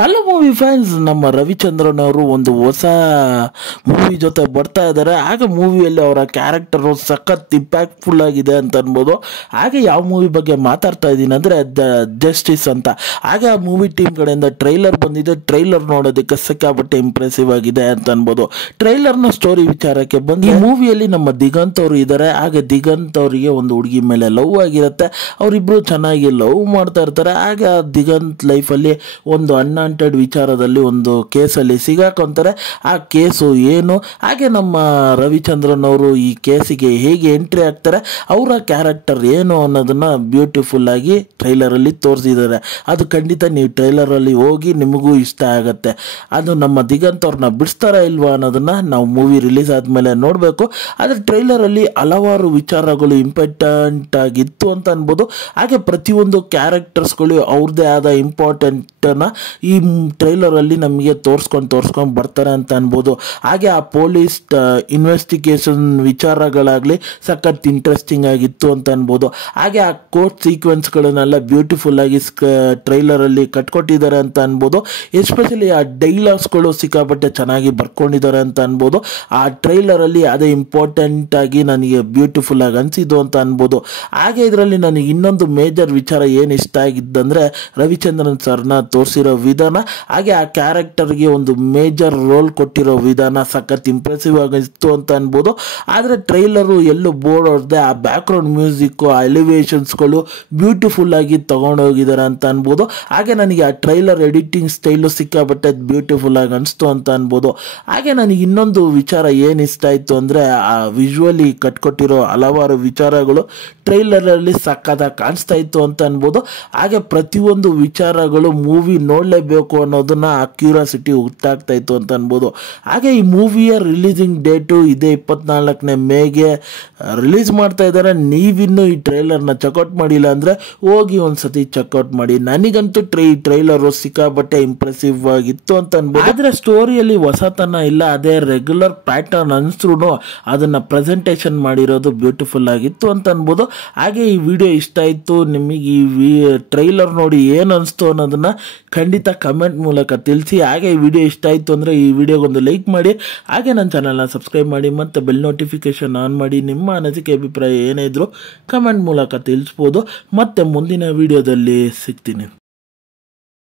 Hello movie fans, ನಮ್ಮ ರವಿಚಂದ್ರನ್ ಅವರು ಒಂದು ಹೊಸ ಮೂವಿ ಜೊತೆ ಬರ್ತಾ ಇದ್ದಾರೆ. ಹಾಗೆ ಮೂವಿಯಲ್ಲಿ ಅವರ ಕ್ಯಾರೆಕ್ಟರು ಸಖತ್ ಇಂಪ್ಯಾಕ್ಟ್ಫುಲ್ ಆಗಿದೆ ಅಂತ ಅನ್ಬೋದು. ಹಾಗೆ ಯಾವ ಮೂವಿ ಬಗ್ಗೆ ಮಾತಾಡ್ತಾ ಇದ್ದೀನಿ ಅಂದರೆ ಜಸ್ಟಿಸ್ ಅಂತ. ಹಾಗೆ ಆ ಮೂವಿ ಟೀಮ್ ಕಡೆಯಿಂದ ಟ್ರೈಲರ್ ಬಂದಿದೆ. ಟ್ರೈಲರ್ ನೋಡೋದಕ್ಕೆ ಸಿಕ್ಕಾಪಟ್ಟೆ ಇಂಪ್ರೆಸಿವ್ ಆಗಿದೆ ಅಂತ ಅನ್ಬೋದು. ಟ್ರೈಲರ್ನ ಸ್ಟೋರಿ ವಿಚಾರಕ್ಕೆ ಬಂದು ಈ ಮೂವಿಯಲ್ಲಿ ನಮ್ಮ ದಿಗಂತ್ ಅವರು ಇದ್ದಾರೆ. ಹಾಗೆ ದಿಗಂತ್ ಅವರಿಗೆ ಒಂದು ಹುಡುಗಿ ಮೇಲೆ ಲವ್ ಆಗಿರುತ್ತೆ. ಅವರಿಬ್ರು ಚೆನ್ನಾಗಿ ಲವ್ ಮಾಡ್ತಾ ಇರ್ತಾರೆ. ಹಾಗೆ ಆ ದಿಗಂತ್ ಲೈಫಲ್ಲಿ ಒಂದು ಅನ್ವಾಂಟೆಡ್ ವಿಚಾರದಲ್ಲಿ ಒಂದು ಕೇಸಲ್ಲಿ ಸಿಗಾಕೊಂತಾರೆ. ಆ ಕೇಸು ಏನು, ಹಾಗೆ ನಮ್ಮ ರವಿಚಂದ್ರನ್ ಅವರು ಈ ಕೇಸಿಗೆ ಹೇಗೆ ಎಂಟ್ರಿ ಆಗ್ತಾರೆ, ಅವರ ಕ್ಯಾರೆಕ್ಟರ್ ಏನು ಅನ್ನೋದನ್ನ ಬ್ಯೂಟಿಫುಲ್ ಆಗಿ ಟ್ರೈಲರಲ್ಲಿ ತೋರಿಸಿದ್ದಾರೆ. ಅದು ಖಂಡಿತ ನೀವು ಟ್ರೈಲರಲ್ಲಿ ಹೋಗಿ ನಿಮಗೂ ಇಷ್ಟ ಆಗುತ್ತೆ. ಅದು ನಮ್ಮ ದಿಗಂತ್ ಅವ್ರನ್ನ ಬಿಡಿಸ್ತಾರಾ ಇಲ್ವಾ ಅನ್ನೋದನ್ನ ನಾವು ಮೂವಿ ರಿಲೀಸ್ ಆದಮೇಲೆ ನೋಡಬೇಕು. ಆದರೆ ಟ್ರೈಲರಲ್ಲಿ ಹಲವಾರು ವಿಚಾರಗಳು ಇಂಪಾರ್ಟೆಂಟ್ ಆಗಿತ್ತು ಅಂತ ಅನ್ಬೋದು. ಹಾಗೆ ಪ್ರತಿಯೊಂದು ಕ್ಯಾರೆಕ್ಟರ್ಸ್ಗಳು ಅವ್ರದ್ದೇ ಆದ ಇಂಪಾರ್ಟೆಂಟನ್ನು ಈ ಟ್ರೈಲರಲ್ಲಿ ನಮಗೆ ತೋರಿಸ್ಕೊಂಡು ಬರ್ತಾರೆ ಅಂತ ಅನ್ಬೋದು. ಹಾಗೆ ಆ ಪೊಲೀಸ್ ಇನ್ವೆಸ್ಟಿಗೇಷನ್ ವಿಚಾರಗಳಾಗಲಿ ಸಖತ್ ಇಂಟ್ರೆಸ್ಟಿಂಗ್ ಆಗಿತ್ತು ಅಂತ ಅನ್ಬೋದು. ಹಾಗೆ ಆ ಕೋರ್ಟ್ ಸೀಕ್ವೆನ್ಸ್ಗಳನ್ನೆಲ್ಲ ಬ್ಯೂಟಿಫುಲ್ ಆಗಿ ಟ್ರೈಲರಲ್ಲಿ ಕಟ್ಕೊಟ್ಟಿದ್ದಾರೆ ಅಂತ ಅನ್ಬೋದು. ಎಸ್ಪೆಷಲಿ ಆ ಡೈಲಾಗ್ಸ್ಗಳು ಸಿಕ್ಕಾಪಟ್ಟೆ ಚೆನ್ನಾಗಿ ಬರ್ಕೊಂಡಿದ್ದಾರೆ ಅಂತ ಅನ್ಬೋದು. ಆ ಟ್ರೈಲರಲ್ಲಿ ಅದೇ ಇಂಪಾರ್ಟೆಂಟ್ ಆಗಿ ನನಗೆ ಬ್ಯೂಟಿಫುಲ್ ಆಗಿ ಅನಿಸಿದ್ದು ಅಂತ ಅನ್ಬೋದು. ಹಾಗೆ ಇದರಲ್ಲಿ ನನಗೆ ಇನ್ನೊಂದು ಮೇಜರ್ ವಿಚಾರ ಏನು ಇಷ್ಟ ಆಗಿದ್ದಂದರೆ ರವಿಚಂದ್ರನ್ ಸರ್ನ ತೋರಿಸಿರೋ ವಿಧಾನ, ಹಾಗೆ ಆ ಕ್ಯಾರೆಕ್ಟರ್ಗೆ ಒಂದು ಮೇಜರ್ ರೋಲ್ ಕೊಟ್ಟಿರೋ ವಿಧಾನ ಸಖತ್ ಇಂಪ್ರೆಸಿವ್ ಆಗಿತ್ತು ಅಂತ ಅನ್ಬೋದು. ಆದರೆ ಟ್ರೈಲರು ಎಲ್ಲೂ ಬೋರ್ಡ್ ಹೊಡೆದೆ ಆ ಬ್ಯಾಕ್ಗ್ರೌಂಡ್ ಮ್ಯೂಸಿಕ್ಕು, ಆ ಎಲಿವೇಶನ್ಸ್ಗಳು ಬ್ಯೂಟಿಫುಲ್ ಆಗಿ ತಗೊಂಡೋಗಿದ್ದಾರೆ ಅಂತ ಅನ್ಬೋದು. ಹಾಗೆ ನನಗೆ ಆ ಟ್ರೈಲರ್ ಎಡಿಟಿಂಗ್ ಸ್ಟೈಲು ಸಿಕ್ಕಾಪಟ್ಟೆ ಬ್ಯೂಟಿಫುಲ್ ಆಗಿ ಅನಿಸ್ತು ಅಂತ ಅನ್ಬೋದು. ಹಾಗೆ ನನಗೆ ಇನ್ನೊಂದು ವಿಚಾರ ಏನು ಇಷ್ಟ ಆಯಿತು ಅಂದರೆ ಆ ವಿಜುವಲಿ ಕಟ್ಕೊಟ್ಟಿರೋ ಹಲವಾರು ವಿಚಾರಗಳು ಟ್ರೈಲರಲ್ಲಿ ಸಕ್ಕತ್ತಾಗಿ ಕಾಣಿಸ್ತಾ ಇತ್ತು ಅಂತ ಅನ್ಬೋದು. ಹಾಗೆ ಪ್ರತಿಯೊಂದು ವಿಚಾರಗಳು ಮೂವಿ ನೋಡಲೇಬೇಕು ಅನ್ನೋದನ್ನ ಆ ಕ್ಯೂರಿಯಾಸಿಟಿ ಹುಟ್ಟಾಗ್ತಾ ಇತ್ತು ಅಂತ ಅನ್ಬೋದು. ಹಾಗೆ ಈ ಮೂವಿಯ ರಿಲೀಸಿಂಗ್ ಡೇಟು ಇದೇ 24ನೇ ಮೇಗೆ ರಿಲೀಸ್ ಮಾಡ್ತಾ ಇದ್ದಾರೆ. ನೀವಿನ್ನೂ ಈ ಟ್ರೈಲರ್ನ ಚೆಕ್ಔಟ್ ಮಾಡಿಲ್ಲ ಅಂದರೆ ಹೋಗಿ ಒಂದ್ಸತಿ ಚೆಕ್ಔಟ್ ಮಾಡಿ. ನನಗಂತೂ ಟ್ರೈಲರು ಸಿಕ್ಕಾಪಟ್ಟೆ ಇಂಪ್ರೆಸಿವ್ ಆಗಿತ್ತು ಅಂತ ಅನ್ಬೋದು. ಆದರೆ ಸ್ಟೋರಿಯಲ್ಲಿ ಹೊಸತನ ಇಲ್ಲ, ಅದೇ ರೆಗ್ಯುಲರ್ ಪ್ಯಾಟರ್ನ್ ಅನ್ಸ್ರು ಅದನ್ನ ಪ್ರೆಸೆಂಟೇಷನ್ ಮಾಡಿರೋದು ಬ್ಯೂಟಿಫುಲ್ ಆಗಿತ್ತು ಅಂತ ಅನ್ಬೋದು. ಹಾಗೆ ಈ ವಿಡಿಯೋ ಇಷ್ಟ ಆಯಿತು, ನಿಮಗೆ ಈ ಟ್ರೈಲರ್ ನೋಡಿ ಏನು ಅನಿಸ್ತು ಅನ್ನೋದನ್ನ ಖಂಡಿತ ಕಮೆಂಟ್ ಮೂಲಕ ತಿಳಿಸಿ. ಹಾಗೆ ಈ ವಿಡಿಯೋ ಇಷ್ಟ ಆಯಿತು ಅಂದರೆ ಈ ವಿಡಿಯೋಗೊಂದು ಲೈಕ್ ಮಾಡಿ. ಹಾಗೆ ನನ್ನ ಚಾನಲ್ನ ಸಬ್ಸ್ಕ್ರೈಬ್ ಮಾಡಿ ಮತ್ತು ಬೆಲ್ ನೋಟಿಫಿಕೇಶನ್ ಆನ್ ಮಾಡಿ. ನಿಮ್ಮ ಅನಿಸಿಕೆ ಅಭಿಪ್ರಾಯ ಏನೇ ಇದ್ರೂ ಕಮೆಂಟ್ ಮೂಲಕ ತಿಳಿಸ್ಬೋದು. ಮತ್ತೆ ಮುಂದಿನ ವಿಡಿಯೋದಲ್ಲಿ ಸಿಗ್ತೀನಿ.